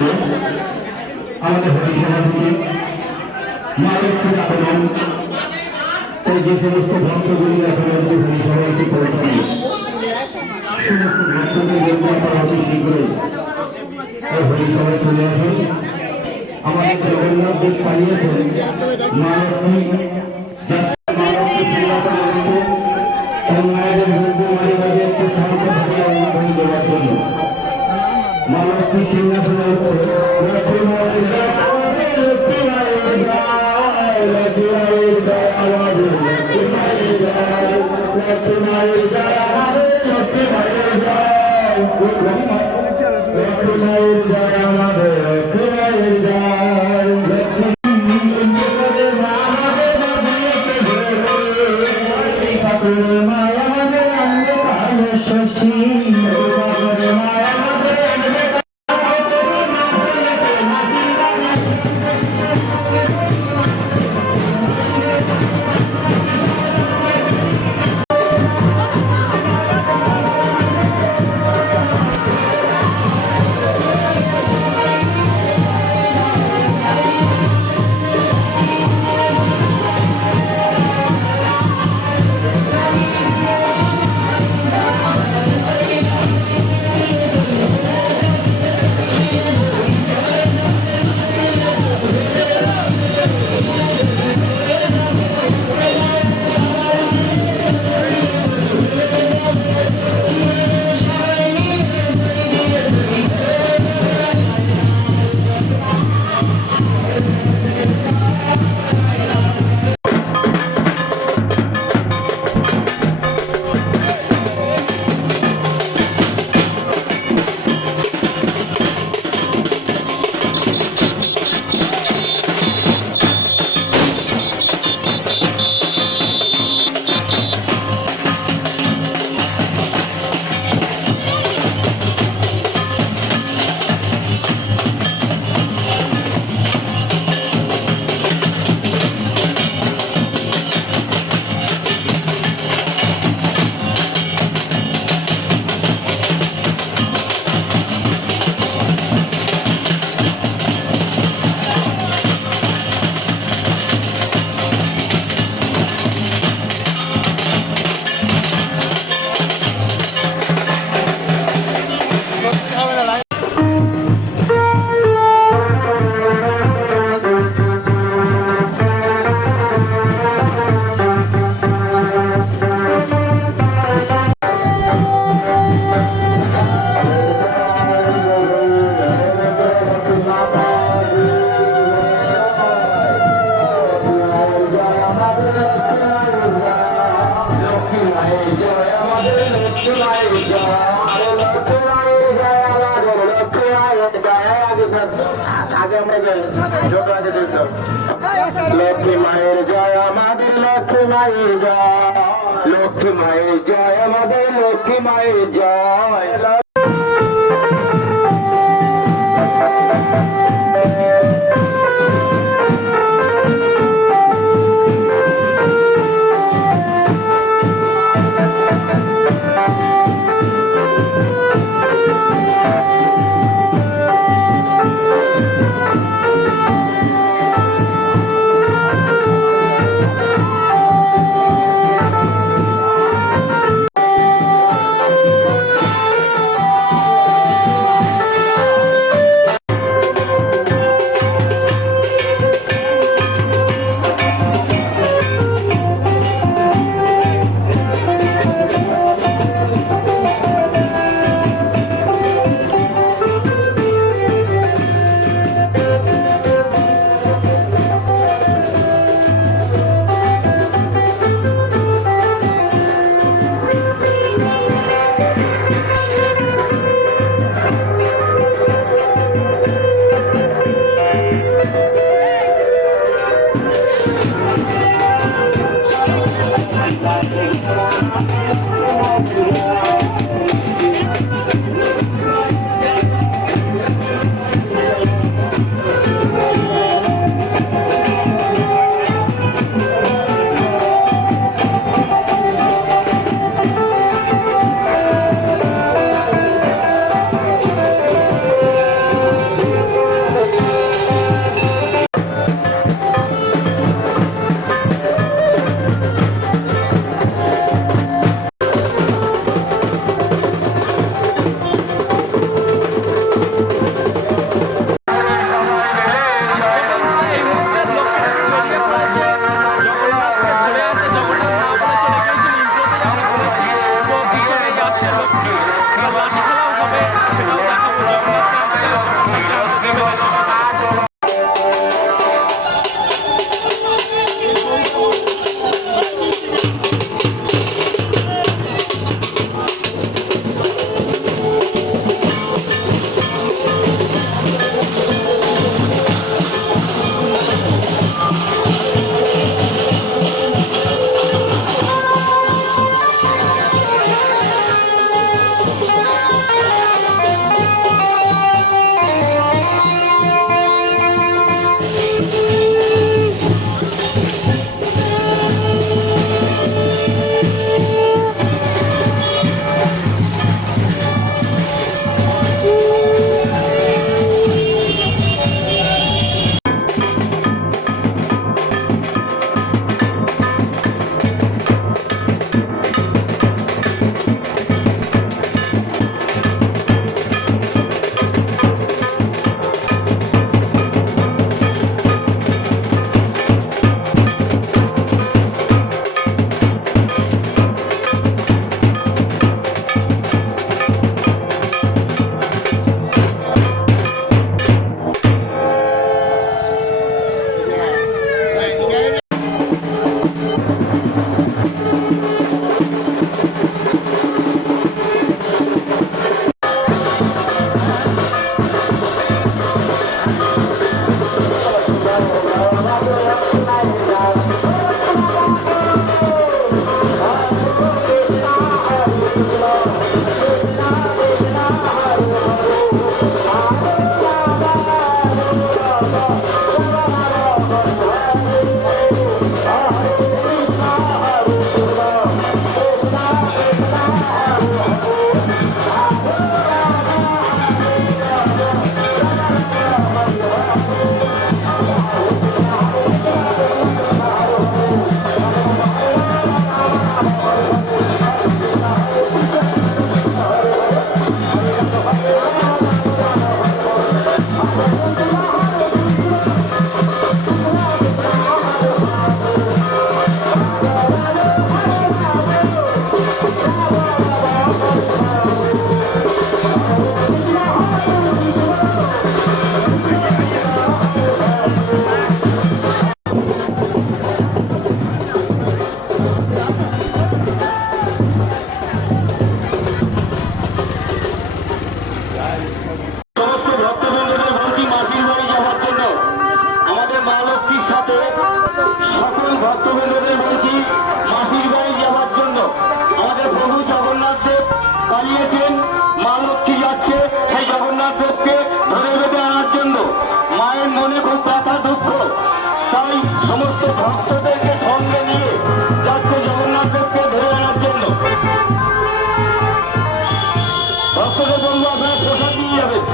আমাদের সভাপতি মালিককে আবেদন এই যে সমস্ত ভক্তগুলি এখন হরিসভাকে পৌঁছাবে সমস্ত ভক্তদের জন্য তারা অতি শীঘ্রই হরিসভায় চলে আসেন। আমাদের জগন্নাথ দেব পালিয়েছেন মানবী অন্যায়ের বিরুদ্ধে মারিবাদেরকে শান্তভাবে অনুমোদন দেওয়ার জন্য মানবী সিংহাসনে হচ্ছে আগে আমরা যত আছে লক্ষ্মী মায়ের জয় আমাদের লক্ষ্মী মায়ের জয় লক্ষ্মী মায়ের জয় আমাদের লক্ষ্মী মায়ের জয়। দাঁড়িয়েছেন। মা লক্ষ্মী যাচ্ছে সেই জগন্নাথ দেবকে ধরে বেঁধে আনার জন্য। মায়ের মনে খুব ব্যথা দুঃখ, তাই সমস্ত ভক্তদেরকে সঙ্গে নিয়ে যাচ্ছে জগন্নাথ দেবকে ধরে আনার জন্য। ভক্তদের বলবো আপনারা প্রসাদ নিয়ে যাবেন।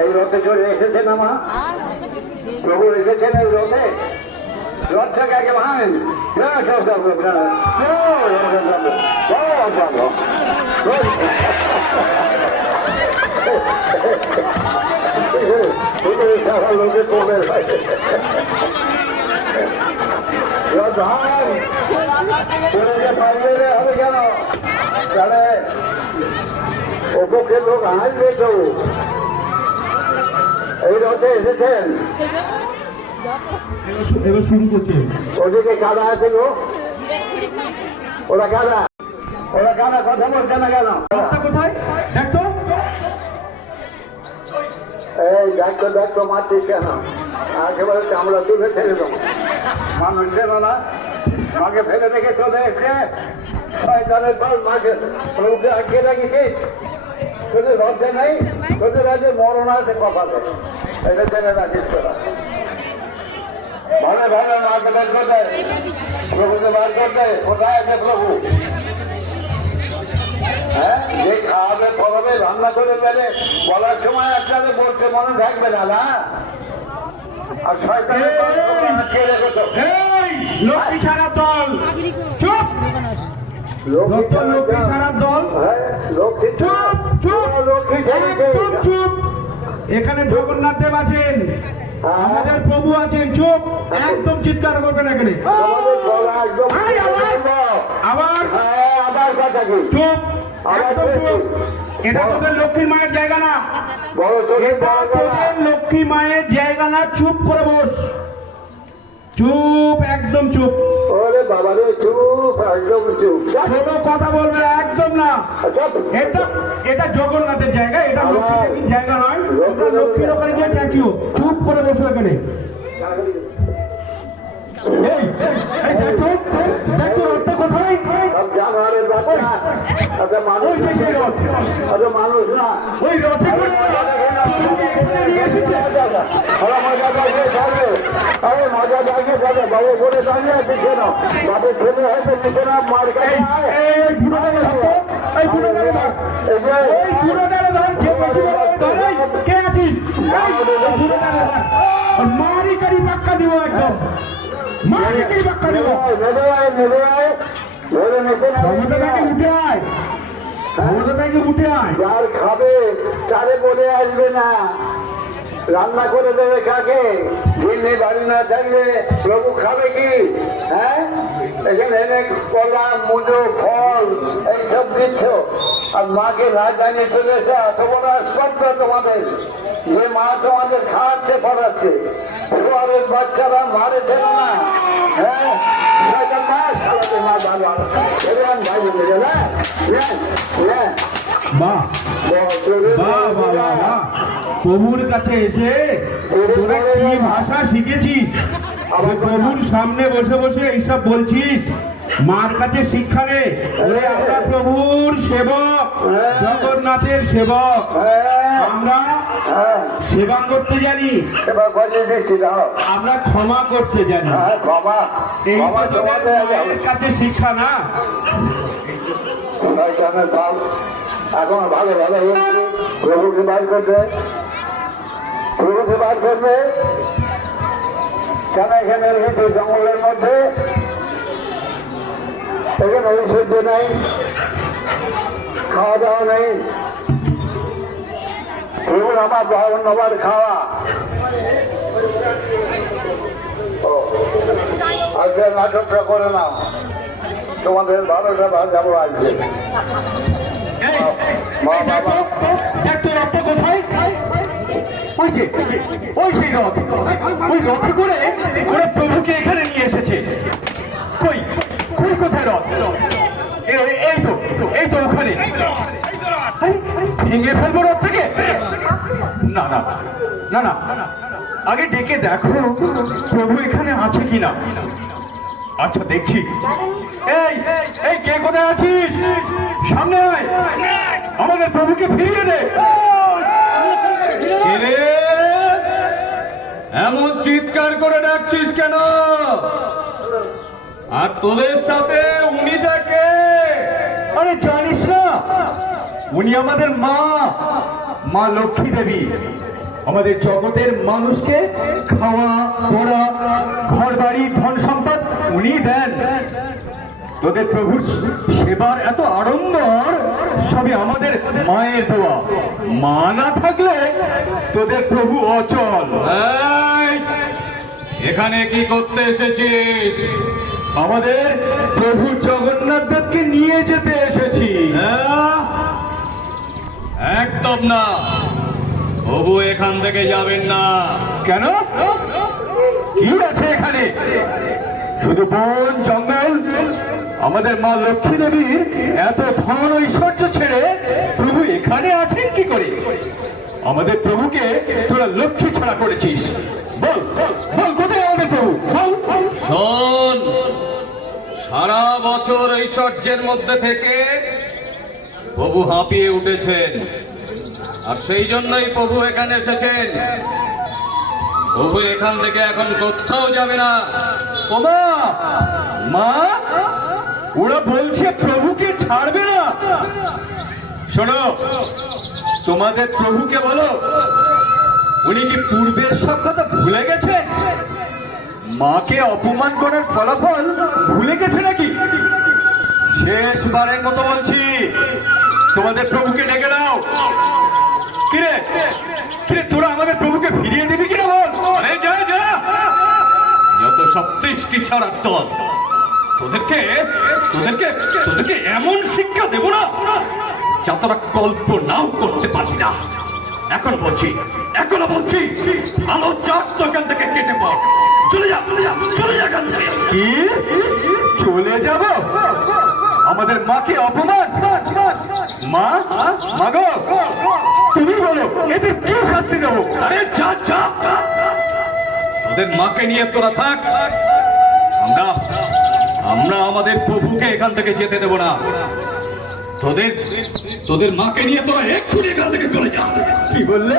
এই রথে চলে এসেছেন আমার প্রভু এসেছেন এই রথে রথটাকে আগে ভাঙেন লোকে করবে হবে কেন তাহলে ওপক্ষে লোক আসবে তো এই রথে এসেছেন এবার শুরু করছে। ওদিকে কাদা আছে গো ওরা কাদা কথা বলছে না কেন কোথায় দেখো এই দেখতো মারছিস কেন একেবারে চামড়া তুলে ফেলে দেবো মানুষ যেন না মাকে ফেলে রেখে চলে এসছে শয়তানের দল মাকে প্রভুকে আটকে রাখিছিস তোদের লজ্জা নেই তোদের আছে মরণ আছে কপালে এটা জেনে রাখিস তোরা ভালো ভালো মাকে বের করতে প্রভুকে বার করতে কোথায় আছে প্রভু হ্যাঁ যে খাওয়াবে পড়াবে রান্না করে দেবে বলার সময় আপনাদের বলতে মনে থাকবে না না আর শয়তানের দল তোমরা আটকে রেখেছো লক্ষ্মী ছাড়া দল চুপ লক্ষ্মী ছাড়া দল চুপ চুপ চুপ এখানে জগন্নাথ দেব আছেন আমাদের প্রভু আছেন চুপ একদম চিৎকার করবেন এখানে আবার কথা কি চুপ একদম চুপ এটা তোদের লক্ষ্মী মায়ের জায়গা না এটা তোদের লক্ষ্মী মায়ের জায়গা না চুপ করে বস চুপ একদম চুপ ওরে বাবা রে চুপ একদম চুপ কোনো কথা বলবে না, একদম না এটা এটা জগন্নাথের জায়গা এটা লক্ষ্মীর জায়গা নয় তোমরা লক্ষ্মীর ওখানে গিয়ে চাকিও চুপ করে বসো এখানে দেখো রথটা কোথায় জানোয়ারের বাচ্চা আচ্ছা মানুষ মানুষ না ওই রথে করে নিয়ে এসেছে মজা দাঁড়িয়ে যাবে আরে মজা দাঁড়িয়ে যাবে বাবু করে দাঁড়িয়ে আছে কেন বাবু ছেলে হয়তো নিচে না মার কাছে মারি কারি পাক্কা দিব একদম মারি কারি পাক্কা দিব উঠে আয় যার খাবে তারে বলে আসবে না রান্না করে দেবে কাকে দিনে বাড়ি না থাকলে প্রভু খাবে কি হ্যাঁ এখানে এনে কলা মুজো ফল এইসব দিচ্ছ আর মাকে না জানিয়ে চলে এসে এত বড় স্পর্ধ তোমাদের যে মা তোমাদের খাওয়াচ্ছে পড়াচ্ছে ঘরের বাচ্চারা মারেছে না হ্যাঁ মা ভালো ভাই বলে প্রভুর কাছে এসে তোরা কি ভাষা শিখেছিস প্রভুর সামনে বসে বসে এইসব বলছিস মার কাছে শিক্ষা নে ওরে আমরা প্রভুর সেবক জগন্নাথের সেবক আমরা সেবা করতে জানি আমরা ক্ষমা করতে জানি এই মায়ের কাছে শিক্ষা না এখন ভালো ভালো প্রভুকে বার করবে কেন এখানে রয়েছে জঙ্গলের মধ্যে এখানে ঐশ্বর্য নেই খাওয়া দাওয়া নেই প্রভুর আমার ধন্যবাদ খাওয়া রথের নাটকটা করে নাও, তোমাদের 12টা বাজাবো আজকে। মা বাবা দেখ তোর রথটা কোথায়? ওই যে ওই সেই রথ, ওই রথে করে ওরা প্রভুকে এখানে নিয়ে এসেছে। কই কই কোথায় রথ? এই তো ওখানে। আরে, ভেঙে ফেলবো রথ থেকে? না না না না, আগে ডেকে দেখো প্রভু এখানে আছে কিনা। আচ্ছা দেখছি। এই এই কে কোথায় আছিস? সামনে আয়, আমাদের প্রভুকে ফিরিয়ে দে। ছেলে, এমন চিৎকার করে ডাকছিস কেন? আর তোদের সাথে উনিটা কে? আরে জানিস না, উনি আমাদের মা, মা লক্ষ্মী দেবী। আমাদের জগতের মানুষকে খাওয়া পড়া, ঘর বাড়ি, ধন সম্পদ উনি দেন। তোদের প্রভুর সেবার এত আড়ম্বর সবই আমাদের মায়ের দেওয়া। মা না থাকলে তোদের প্রভু অচল। এই, এখানে কি করতে এসেছিস? আমাদের প্রভু জগন্নাথ দেবকে নিয়ে যেতে এসেছি। হ্যাঁ? একদম না, প্রভু এখান থেকে যাবেন না। কেন? কি আছে এখানে? শুধু বন জঙ্গল। আমাদের মা লক্ষ্মী দেবীর এত ধন ঐশ্বর্য ছেড়ে প্রভু এখানে আছেন কি করে? আমাদের প্রভুকে তোরা লক্ষ্মী ছাড়া করেছিস। বল বল, কোথায় আমাদের প্রভু? বল। শোন, সারা বছর ঐশ্বর্যের মধ্যে থেকে প্রভু হাঁপিয়ে উঠেছেন, আর সেই জন্যই প্রভু এখানে এসেছেন। প্রভু এখান থেকে এখন কোথাও যাবে না। ওমা, মা, ওরা বলছে প্রভুকে ছাড়বে না। শোনো, তোমাদের প্রভুকে বলো, উনি কি পূর্বের সব কথা ভুলে গেছেন? মাকে অপমান করার ফলাফল ভুলে গেছে নাকি? শেষবারের মতো বলছি, তোমাদের প্রভুকে ডেকে নাও। কিরে কিরে, তোরা আমাদের প্রভুকে ফিরিয়ে দিবি কিনা বল? আরে যা যা, যত সব সৃষ্টি ছাড়ার দল, তোদেরকে তোদেরকে তোদেরকে এমন শিক্ষা দেব না যা তোরা কল্পনাও করতে পারবি না। এখনো বলছি ভালো চাষ তো এখান থেকে কেটে পড়। চলে যা চলে যা এখান থেকে। কি চলে যাব? আমাদের মাকে অপমান? মা, মাগো, তুমি বলো এদের কি শাস্তি দেবো? আরে যা যা, তোদের মাকে নিয়ে তোরা থাক। আমরা আমাদের প্রভুকে এখান থেকে যেতে দেব না। তোদের মাকে নিয়ে তোরা এক্ষুনি এখান থেকে চলে যা। কি বললে?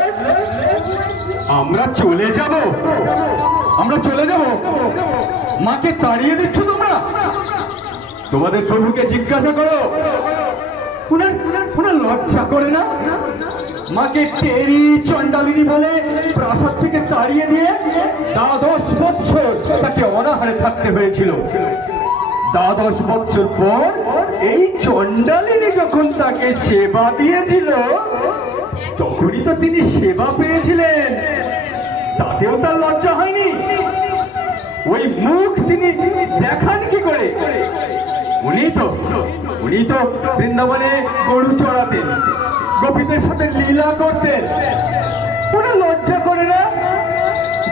আমরা চলে যাব? আমরা চলে যাব? মাকে তাড়িয়ে দিচ্ছ তোমরা? তোমাদের প্রভুকে জিজ্ঞাসা করো, ওনার লজ্জা করে না? মাকে টেরি চণ্ডালিনী বলে প্রাসাদ থেকে তাড়িয়ে দিয়ে 10 বৎসর তাকে অনাহারে থাকতে হয়েছিল। 10 বৎসর পর এই চণ্ডালিনী যখন তাকে সেবা দিয়েছিল, তখনই তো তিনি সেবা পেয়েছিলেন। তাতেও তার লজ্জা হয়নি? ওই মুখ তিনি দেখান কি করে? উনি তো বৃন্দাবনে গরু চড়াতেন, গোপীদের সাথে লীলা করতেন। ওরা লজ্জা করে না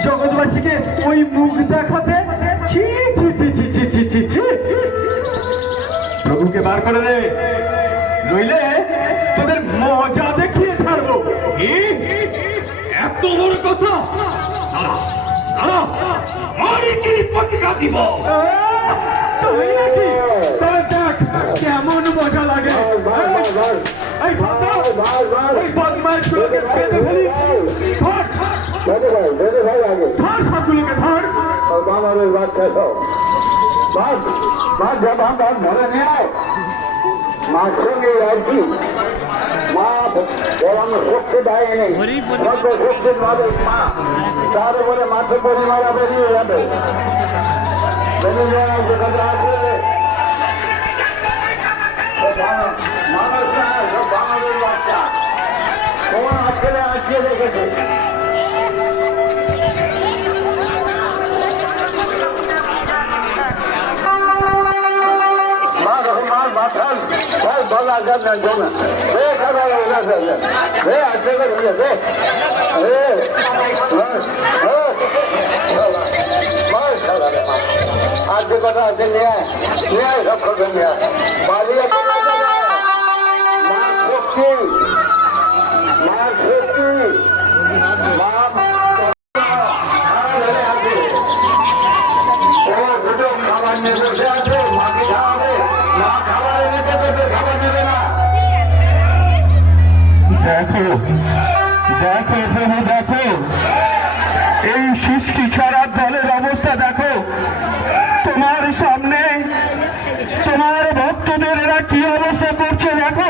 জগৎবাসীকে ওই মুখ দেখাতে? ছি ছি ছি ছি ছি ছি ছি ছি। প্রভুকে বার করে দে, নইলে তোদের মজা দেখিয়ে ছাড়বো। এত বড় কথা? আমি কি পটকা দিব? তাই নাকি? তাহলে দেখ কেমন মজা লাগে। এই ওই বদমাইশগুলোকে বেঁধে ফেলি। ধর সবগুলোকে ধর। বানরের বাচ্চা সব বাদ মনে নেয়। মার সঙ্গে আর কি, মা বরং শক্তি দেয়নি, শক্তির মালিক মা। তার উপরে মাঠে পরিমারা বেরিয়ে যাবে, যেখানে আছে মানুষ না, সব বানরের বাচ্চা। তোমার আজকে দেখেছে। আর যে কথা আছে নিয়ে সব কথা নিয়ে পালিয়ে মা শক্তি খাবার নিয়ে বসে আছে মাকে খাওয়াবে মা খাবার এনে দেবে খাবার নেবে না দেখো দেখো প্রভু দেখো এই সৃষ্টি ছাড়া দলের অবস্থা দেখো তোমার সামনে তোমার ভক্তদের এরা কি অবস্থা করছে দেখো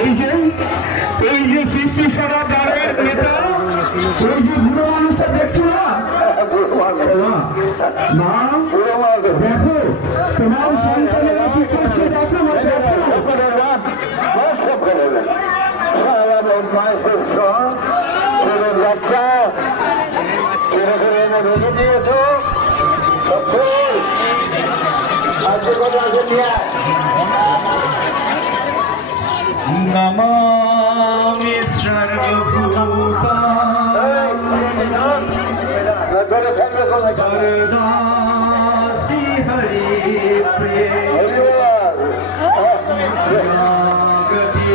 এই যে সৃষ্টি ছাড়া দলের নেতা এই যে বুড়ো মানুষটা দেখছো না মা দেখো তোমার সন্তানেরা কি করছে দেখো বাচ্চা রেখে দিয়েছো আজকে কথা আছে নিয়ে নমামি সর্বভূতা বরদাসি হরি প্রেমগতি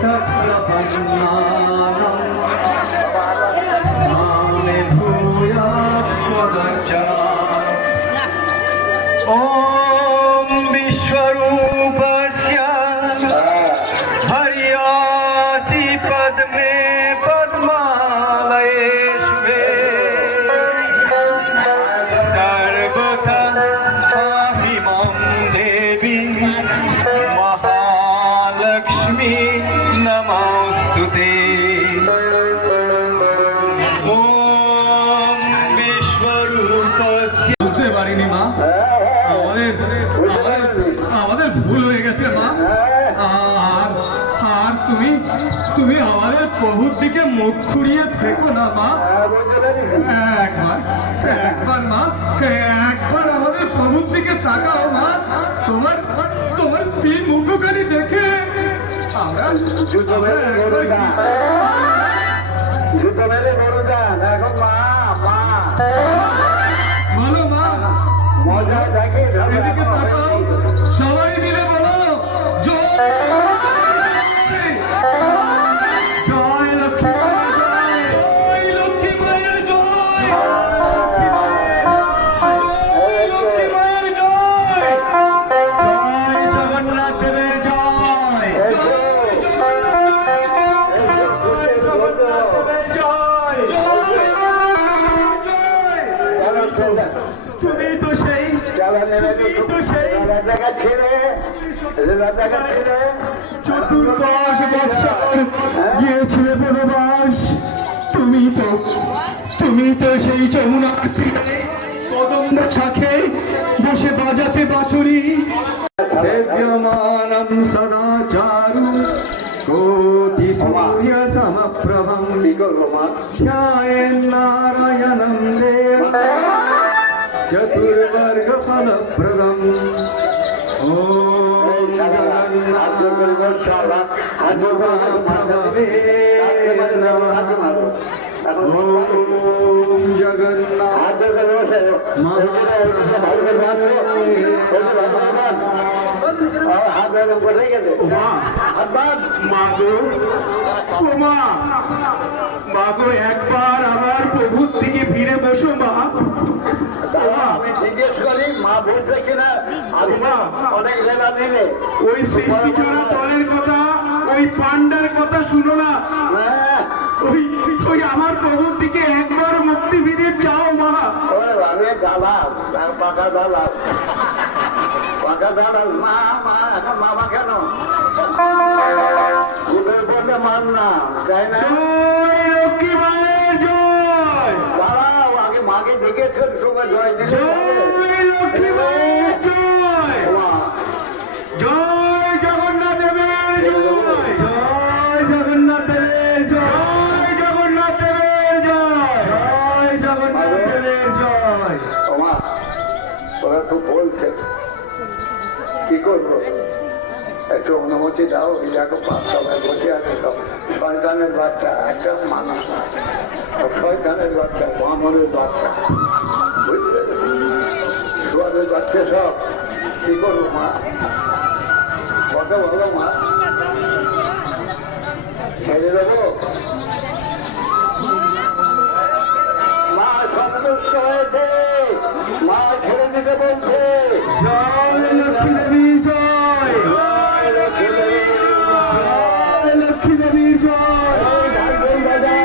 সপ্রপন্নানম সামে ভূয়াৎ পদঞ্চনা ওম বিশ্বরূপস্য हरियासी पद्मे पद्मालये शुभे सर्वथा पाहिमां देवी महालक्ष्मी नमोस्तुते ओम विश्वरूपस्य বুঝতে পারিনি মা আমাদের ভুল হয়ে গেছে মা আর তুমি আমাদের প্রভুর দিকে মুখ ঘুরিয়ে থেকো না মা একবার মা একবার আমাদের প্রভুর দিকে তাকাও মা তোমার সেই মুখখানি দেখে আমরা জুতো মেরে বড় যান এখন মা বলো মা মজা দেখে এদিকে তাকাও সবাই মিলে বলো জয় জয় লক্ষ্মী মায়ের জয় লক্ষ্মী মায়ের জয় জয় জগন্নাথ দেবের জয় তুমি তো সেই চতুর্দশ বৎসর গিয়েছিলে বনবাস তুমি তো সেই যমুনার তীরে কদম্ব শাখে বসে বাজাতে বাঁশুরি সেব্যমানম সদাচারু কোটি সূর্য সমপ্রভম ধ্যায়েন নারায়ণম দেব চতুর্বর্গ ফলপ্রদম ওম জগন্নাথ ভগবে নমঃ ওম জগন্নাথ মাগো একবার আমার প্রভুর দিকে ফিরে বসো মা আমি জিজ্ঞেস করি মা বলছে কিনা আমি অনেক জায়গা নিলে ওই সৃষ্টি ছাড়া দলের কথা ওই পান্ডার কথা শুনো না ওই আমার প্রভুর দিকে একবার মুক্তি ফিরে যাও মা আমি দালাল পাকা দালাল মা এখন মামা কেন সুদের বললে মান না তাই না জয় লক্ষ্মী মায়ের জয় দাঁড়াও আগে মাকে দেখেছেন সময় জয় দিলে জয় লক্ষ্মী মায়ের জয় জয় জগন্নাথ দেবের জয় জয় জগন্নাথ দেবের জয় জগন্নাথ দেবের জয় জয় জগন্নাথ দেবের জয় ওরা তো বলছে কি করবো একটু অনুমতি দাও। এই দেখো সবাই বসে আছে, সব শয়তানের বাচ্চা, একটা মানুষ না, সব শয়তানের বাচ্চা, ব্রাহ্মণের বাচ্চা, বুঝলে, সুয়ারের বাচ্চা সব। কি করবো মা, কথা বলো মা, ছেড়ে দেবো? মা সন্তুষ্ট হয়েছে, মা ছেড়ে দিতে বলছে। জয় লক্ষ্মী দেবী জয়, জয় লক্ষ্মী দেবী জয়। জয় লক্ষ্মী দেবী জয়। এই ঢাকঢোল বাজাও।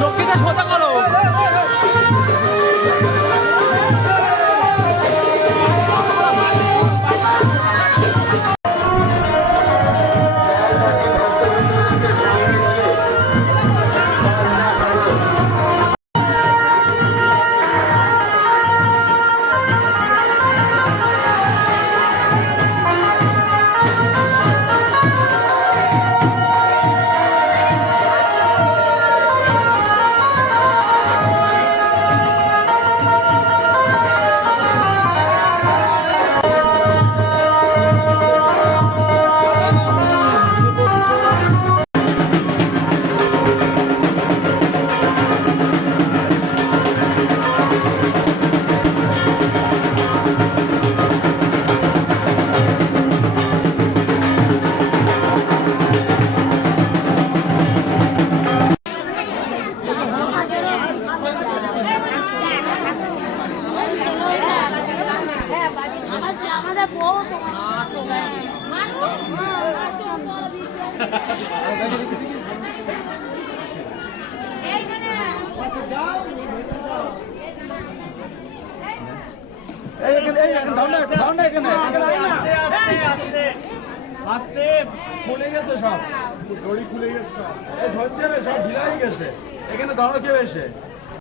লক্ষ্মীটা সোজা করো। আমাদের বউ আস্তে খুলে গেছে সব, দড়ি খুলে গেছে সব, এই ধরছে সব ঢিলা হয়ে গেছে। এখানে দাঁড়ো কেউ এসে